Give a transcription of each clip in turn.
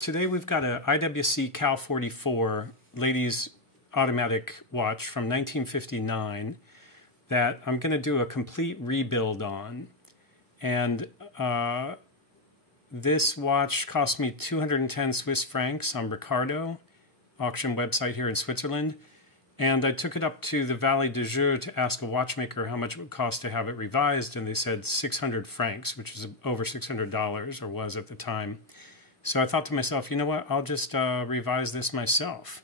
Today we've got a IWC Cal 44 ladies automatic watch from 1959 that I'm going to do a complete rebuild on. And this watch cost me 210 Swiss francs on Ricardo, auction website here in Switzerland. And I took it up to the Vallée de Joux to ask a watchmaker how much it would cost to have it revised, and they said 600 francs, which is over $600, or was at the time. So I thought to myself, you know what, I'll just revise this myself.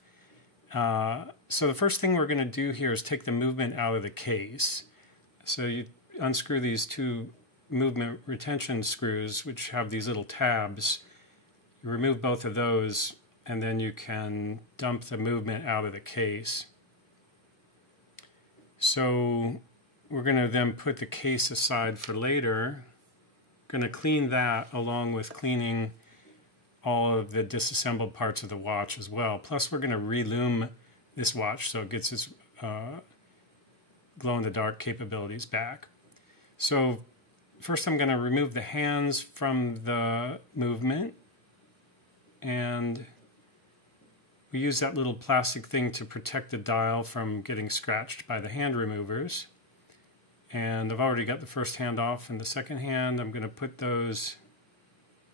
So the first thing we're going to do here is take the movement out of the case. So you unscrew these two movement retention screws, which have these little tabs. You remove both of those, and then you can dump the movement out of the case. So we're going to then put the case aside for later. Going to clean that along with cleaning all of the disassembled parts of the watch as well. Plus we're going to relume this watch so it gets its glow-in-the-dark capabilities back. So first I'm going to remove the hands from the movement, and we use that little plastic thing to protect the dial from getting scratched by the hand removers. And I've already got the first hand off, and the second hand I'm going to put those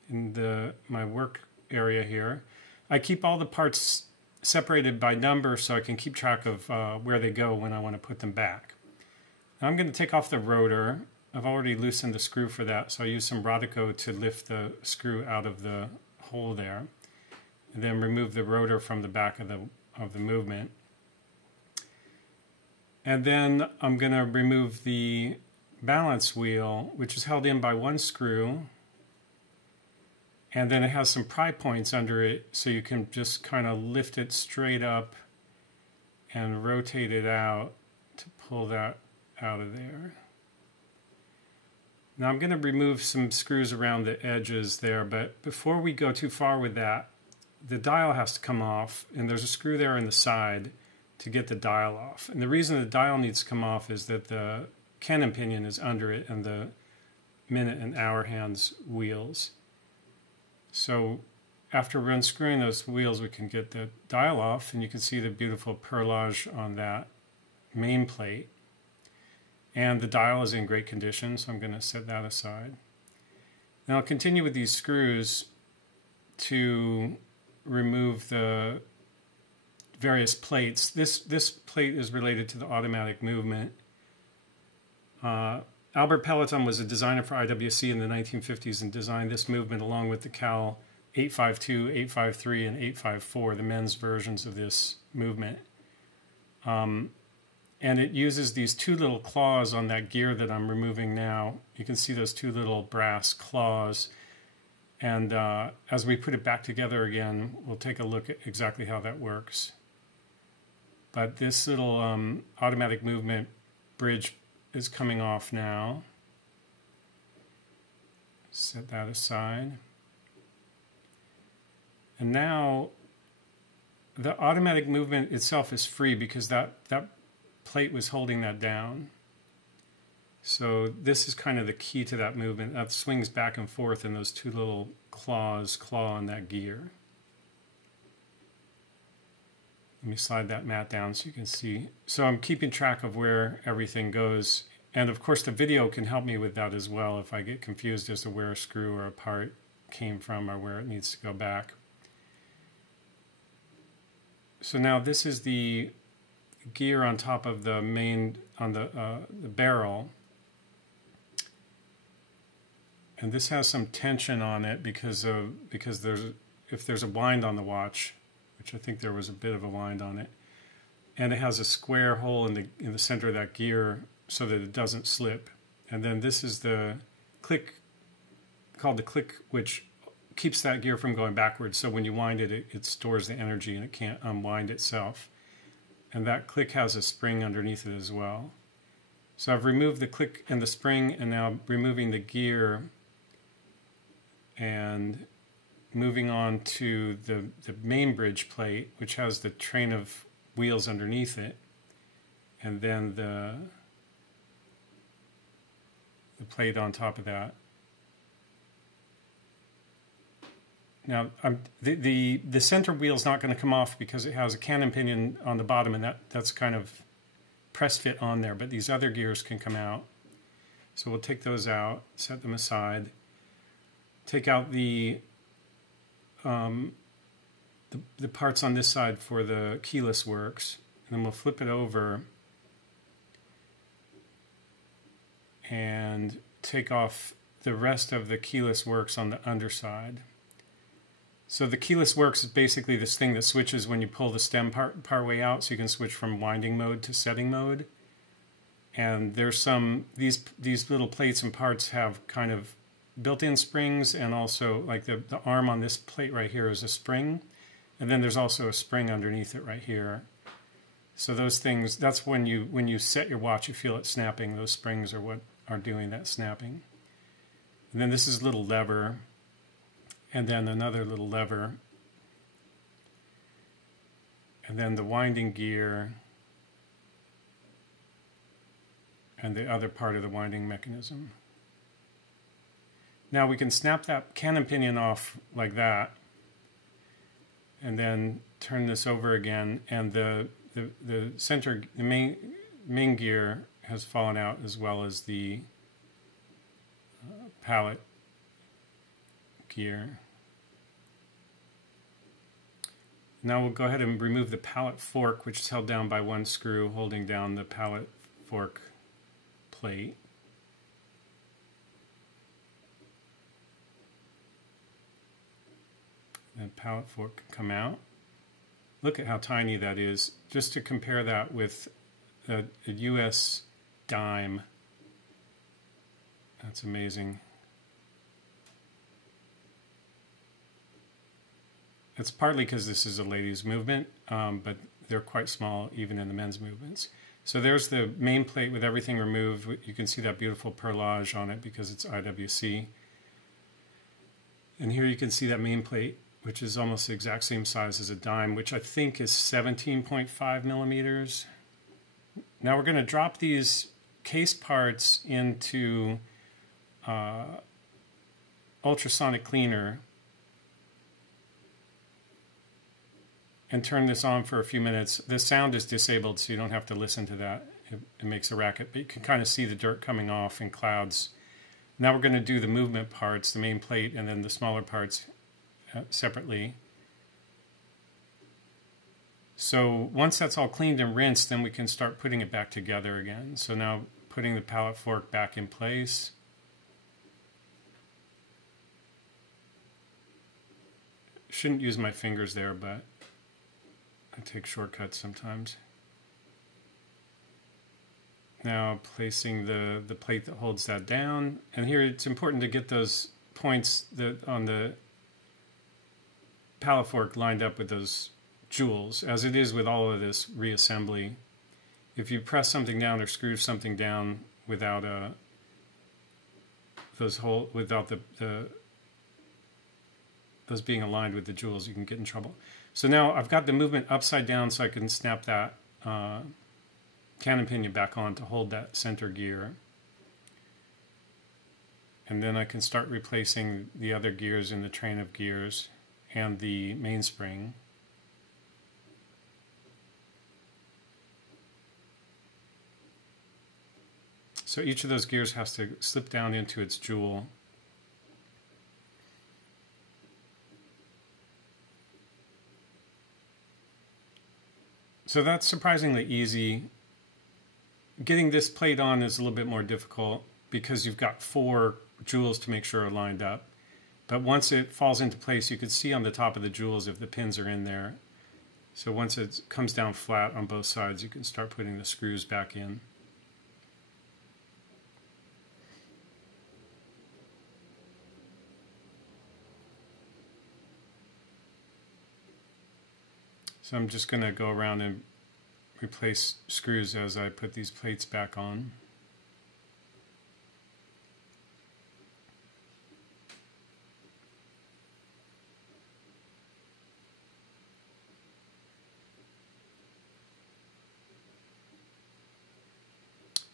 in my work area here. I keep all the parts separated by number so I can keep track of where they go when I want to put them back. Now I'm going to take off the rotor. I've already loosened the screw for that, so I use some Rodico to lift the screw out of the hole there, and then remove the rotor from the back of the movement. And then I'm going to remove the balance wheel, which is held in by one screw, and then it has some pry points under it, so you can just kind of lift it straight up and rotate it out to pull that out of there. Now I'm going to remove some screws around the edges there, but before we go too far with that, the dial has to come off, and there's a screw there in the side to get the dial off. And the reason the dial needs to come off is that the cannon pinion is under it and the minute and hour hands wheels. So after unscrewing those wheels, we can get the dial off, and you can see the beautiful perlage on that main plate. And the dial is in great condition, so I'm going to set that aside. Now I'll continue with these screws to remove the various plates. This plate is related to the automatic movement. Albert Pellaton was a designer for IWC in the 1950s and designed this movement along with the Cal 852, 853, and 854, the men's versions of this movement. And it uses these two little claws on that gear that I'm removing now. You can see those two little brass claws. And as we put it back together again, we'll take a look at exactly how that works. But this little automatic movement bridge is coming off now. Set that aside. And now the automatic movement itself is free because that plate was holding that down. So this is kind of the key to that movement. That swings back and forth, and those two little claws claw on that gear. Let me slide that mat down so you can see. So I'm keeping track of where everything goes. And of course the video can help me with that as well if I get confused as to where a screw or a part came from or where it needs to go back. So now this is the gear on top of the main, on the barrel. And this has some tension on it because if there's a wind on the watch, which I think there was a bit of a wind on it, and it has a square hole in the center of that gear so that it doesn't slip. And then this is the click, called the click, which keeps that gear from going backwards. So when you wind it, it stores the energy and it can't unwind itself. And that click has a spring underneath it as well. So I've removed the click and the spring, and now I'm removing the gear and moving on to the main bridge plate, which has the train of wheels underneath it, and then the plate on top of that. Now, the center wheel is not going to come off because it has a cannon pinion on the bottom, and that's kind of press fit on there, but these other gears can come out. So we'll take those out, set them aside, take out the parts on this side for the keyless works, and then we'll flip it over and take off the rest of the keyless works on the underside. So the keyless works is basically this thing that switches when you pull the stem part way out, so you can switch from winding mode to setting mode. And there's some, these little plates and parts have kind of built-in springs, and also like the arm on this plate right here is a spring, and then there's also a spring underneath it right here. So those things, that's when you set your watch, you feel it snapping. Those springs are what are doing that snapping. And then this is a little lever, and then another little lever, and then the winding gear, and the other part of the winding mechanism. Now we can snap that cannon pinion off like that, and then turn this over again, and the center, the main gear has fallen out, as well as the pallet gear. Now we'll go ahead and remove the pallet fork, which is held down by one screw holding down the pallet fork plate. The pallet fork can come out. Look at how tiny that is. Just to compare that with a US dime. That's amazing. It's partly because this is a ladies' movement, but they're quite small even in the men's movements. So there's the main plate with everything removed. You can see that beautiful perlage on it because it's IWC. And here you can see that main plate, which is almost the exact same size as a dime, which I think is 17.5 millimeters. Now we're going to drop these case parts into ultrasonic cleaner and turn this on for a few minutes. The sound is disabled, so you don't have to listen to that. It makes a racket, but you can kind of see the dirt coming off in clouds. Now we're going to do the movement parts, the main plate, and then the smaller parts separately. So once that's all cleaned and rinsed, then we can start putting it back together again. So now putting the pallet fork back in place. Shouldn't use my fingers there, but I take shortcuts sometimes. Now placing the plate that holds that down. And here it's important to get those points that on the pallet fork lined up with those jewels, as it is with all of this reassembly. If you press something down or screw something down without those being aligned with the jewels, you can get in trouble. So now I've got the movement upside down, so I can snap that cannon pinion back on to hold that center gear. And then I can start replacing the other gears in the train of gears and the mainspring. So each of those gears has to slip down into its jewel. So that's surprisingly easy. Getting this plate on is a little bit more difficult because you've got 4 jewels to make sure are lined up. But once it falls into place, you can see on the top of the jewels if the pins are in there. So once it comes down flat on both sides, you can start putting the screws back in. So I'm just going to go around and replace screws as I put these plates back on.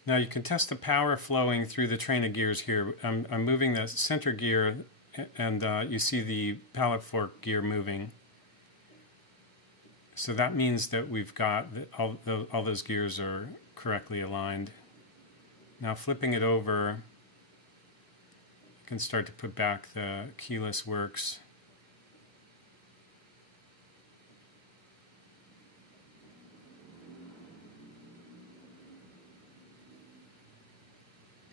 Now you can test the power flowing through the train of gears here. I'm moving the center gear and you see the pallet fork gear moving. So that means that we've got all those gears are correctly aligned. Now flipping it over, you can start to put back the keyless works.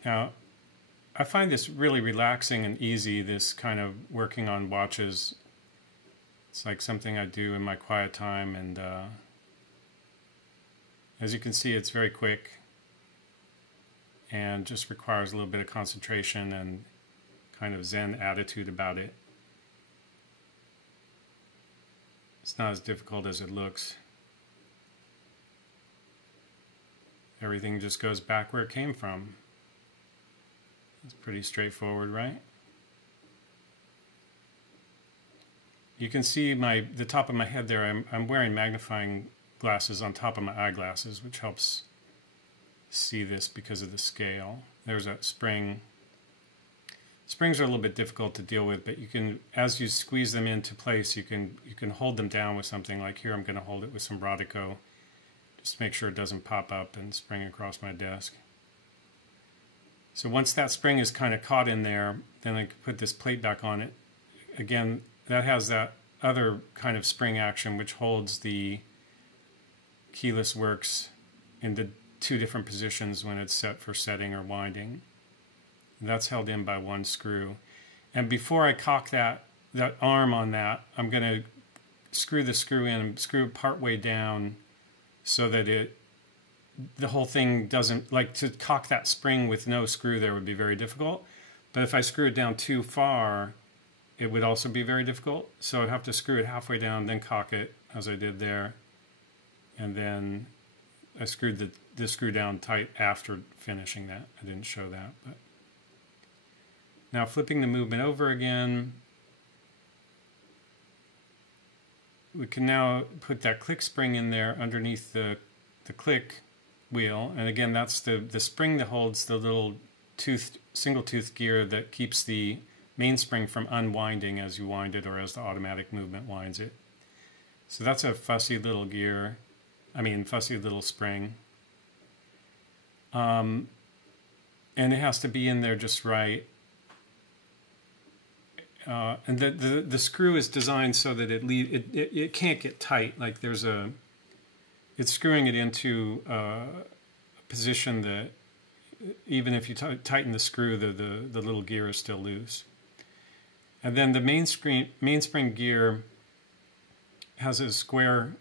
Now, I find this really relaxing and easy, this kind of working on watches. It's like something I do in my quiet time, and as you can see, it's very quick and just requires a little bit of concentration and kind of Zen attitude about it. It's not as difficult as it looks. Everything just goes back where it came from. It's pretty straightforward, right? You can see the top of my head there. I'm wearing magnifying glasses on top of my eyeglasses, which helps see this because of the scale. There's a spring. Springs are a little bit difficult to deal with, but you can, as you squeeze them into place, you can hold them down with something. Like here, I'm going to hold it with some Rodico, just to make sure it doesn't pop up and spring across my desk. So once that spring is kind of caught in there, then I can put this plate back on it. Again, that has that other kind of spring action which holds the keyless works into two different positions when it's set for setting or winding. And that's held in by one screw. And before I cock that arm on that, I'm going to screw the screw in, screw it part way down so that the whole thing doesn't, like to cock that spring with no screw there would be very difficult. But if I screw it down too far, it would also be very difficult. So I'd have to screw it halfway down, then cock it, as I did there. And then I screwed the screw down tight after finishing that. I didn't show that. But now flipping the movement over again, we can now put that click spring in there underneath the click wheel, and again that's the spring that holds the little single tooth gear that keeps the mainspring from unwinding as you wind it or as the automatic movement winds it. So that's a fussy little gear, fussy little spring, and it has to be in there just right. And the screw is designed so that it can't get tight. Like it's screwing it into a position that even if you tighten the screw, the little gear is still loose. And then the mainspring gear has a square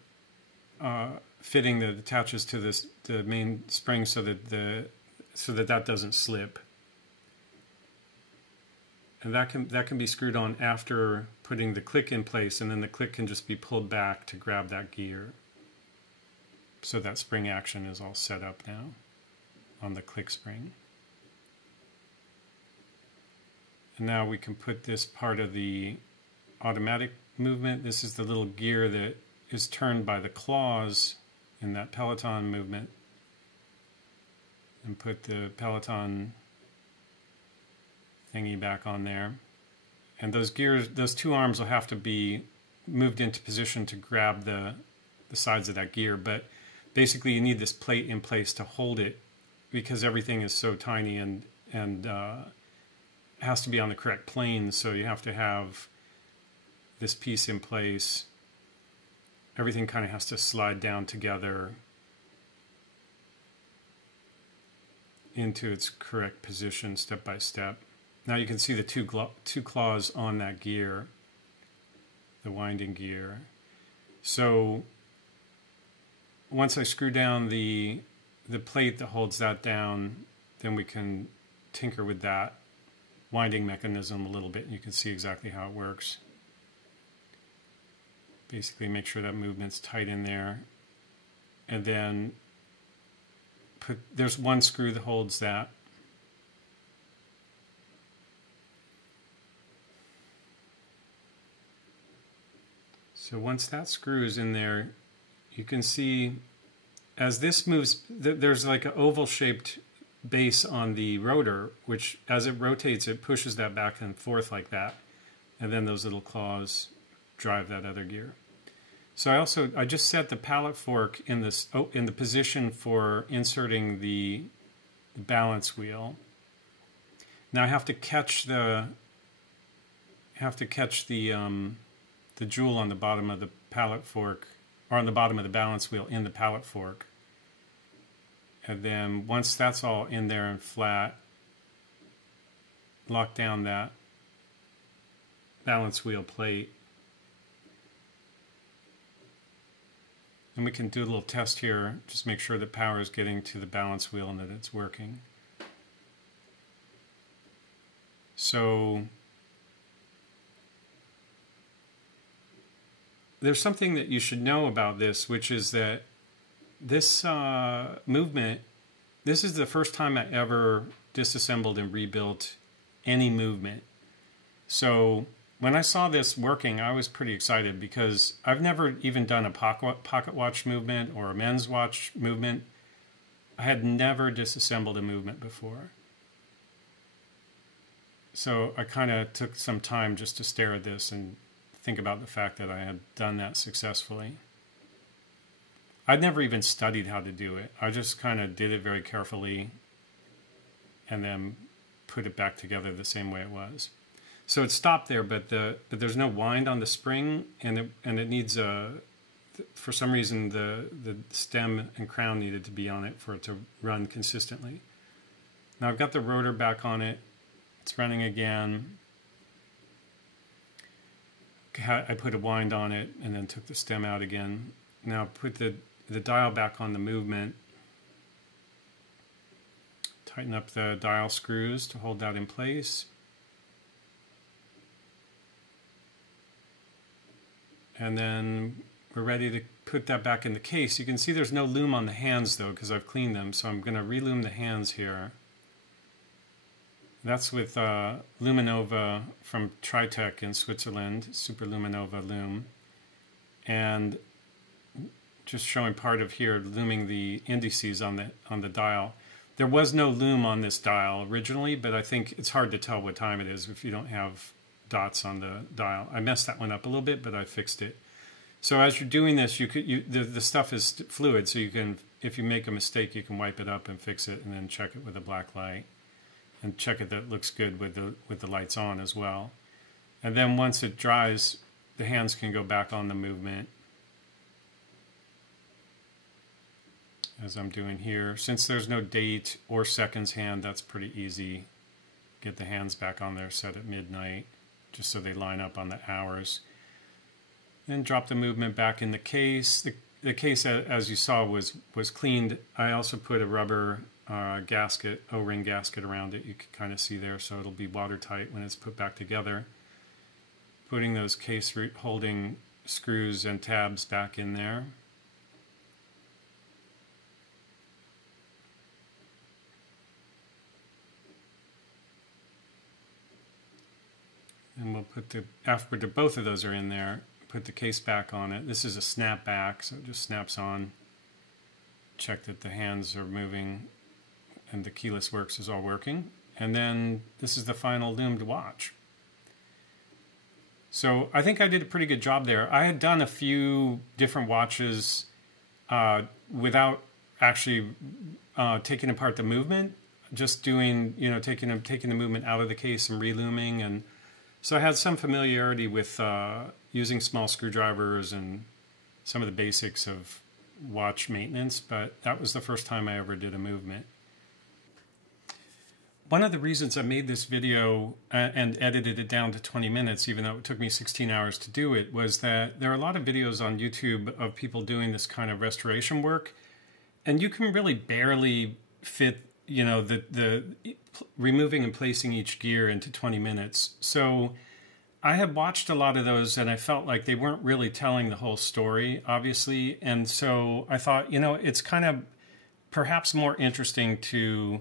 fitting that attaches to the main spring so that that doesn't slip. And that can be screwed on after putting the click in place, and then the click can just be pulled back to grab that gear. So that spring action is all set up now on the click spring. And now we can put this part of the automatic movement. This is the little gear that is turned by the claws in that Pellaton movement. And put the Pellaton thingy back on there. And those gears, those two arms will have to be moved into position to grab the sides of that gear. But basically you need this plate in place to hold it because everything is so tiny and has to be on the correct plane. So you have to have this piece in place. Everything kind of has to slide down together into its correct position step by step. Now you can see the two claws on that gear, the winding gear. So once I screw down the plate that holds that down, then we can tinker with that winding mechanism a little bit, and you can see exactly how it works. Basically make sure that movement's tight in there, and then there's one screw that holds that. So once that screw is in there, you can see as this moves, there's like an oval shaped base on the rotor, which as it rotates, it pushes that back and forth like that. and then those little claws drive that other gear. So I just set the pallet fork in the position for inserting the balance wheel. Now I have to catch the jewel on the bottom of the pallet fork, or on the bottom of the balance wheel in the pallet fork. And then once that's all in there and flat, lock down that balance wheel plate. And we can do a little test here, just make sure that power is getting to the balance wheel and that it's working. So there's something that you should know about this, which is that this movement, this is the first time I ever disassembled and rebuilt any movement. So when I saw this working, I was pretty excited because I've never even done a pocket watch movement or a men's watch movement. I had never disassembled a movement before. So I kind of took some time just to stare at this and think about the fact that I had done that successfully. I'd never even studied how to do it. I just kind of did it very carefully and then put it back together the same way it was. So it stopped there, but there's no wind on the spring, and it needs for some reason the stem and crown needed to be on it for it to run consistently. Now I've got the rotor back on it. It's running again. I put a wind on it and then took the stem out again. Now put the dial back on the movement. Tighten up the dial screws to hold that in place. And then we're ready to put that back in the case. You can see there's no loom on the hands though, because I've cleaned them. So I'm going to reloom the hands here. That's with Luminova from Tritech in Switzerland, Super Luminova loom. And just showing part of here, looming the indices on the dial. There was no loom on this dial originally, but I think it's hard to tell what time it is if you don't have dots on the dial. I messed that one up a little bit, but I fixed it. So as you're doing this, the stuff is fluid, so you can, if you make a mistake, you can wipe it up and fix it, and then check it with a black light, and check it that it looks good with the lights on as well. And then once it dries, the hands can go back on the movement, as I'm doing here. Since there's no date or seconds hand, that's pretty easy. Get the hands back on there, set at midnight, just so they line up on the hours. Then drop the movement back in the case. The case, as you saw, was cleaned. I also put a rubber gasket, O-ring gasket around it. You can kind of see there, so it'll be watertight when it's put back together. Putting those case holding screws and tabs back in there. And we'll put after both of those are in there, put the case back on it. This is a snap back, so it just snaps on. Check that the hands are moving and the keyless works is all working. And then this is the final loomed watch. So I think I did a pretty good job there. I had done a few different watches without actually taking apart the movement, just doing, taking the movement out of the case and relooming. And so I had some familiarity with using small screwdrivers and some of the basics of watch maintenance, but that was the first time I ever did a movement. One of the reasons I made this video and edited it down to 20 minutes, even though it took me 16 hours to do it, was that there are a lot of videos on YouTube of people doing this kind of restoration work, and you can really barely fit, the removing and placing each gear into 20 minutes. So I had watched a lot of those and I felt like they weren't really telling the whole story, obviously. And so I thought, it's kind of perhaps more interesting to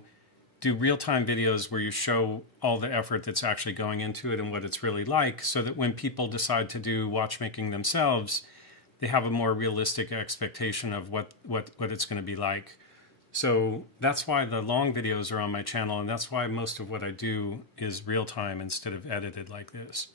do real-time videos where you show all the effort that's actually going into it and what it's really like, so that when people decide to do watchmaking themselves, they have a more realistic expectation of what it's going to be like. So that's why the long videos are on my channel, and that's why most of what I do is real-time instead of edited like this.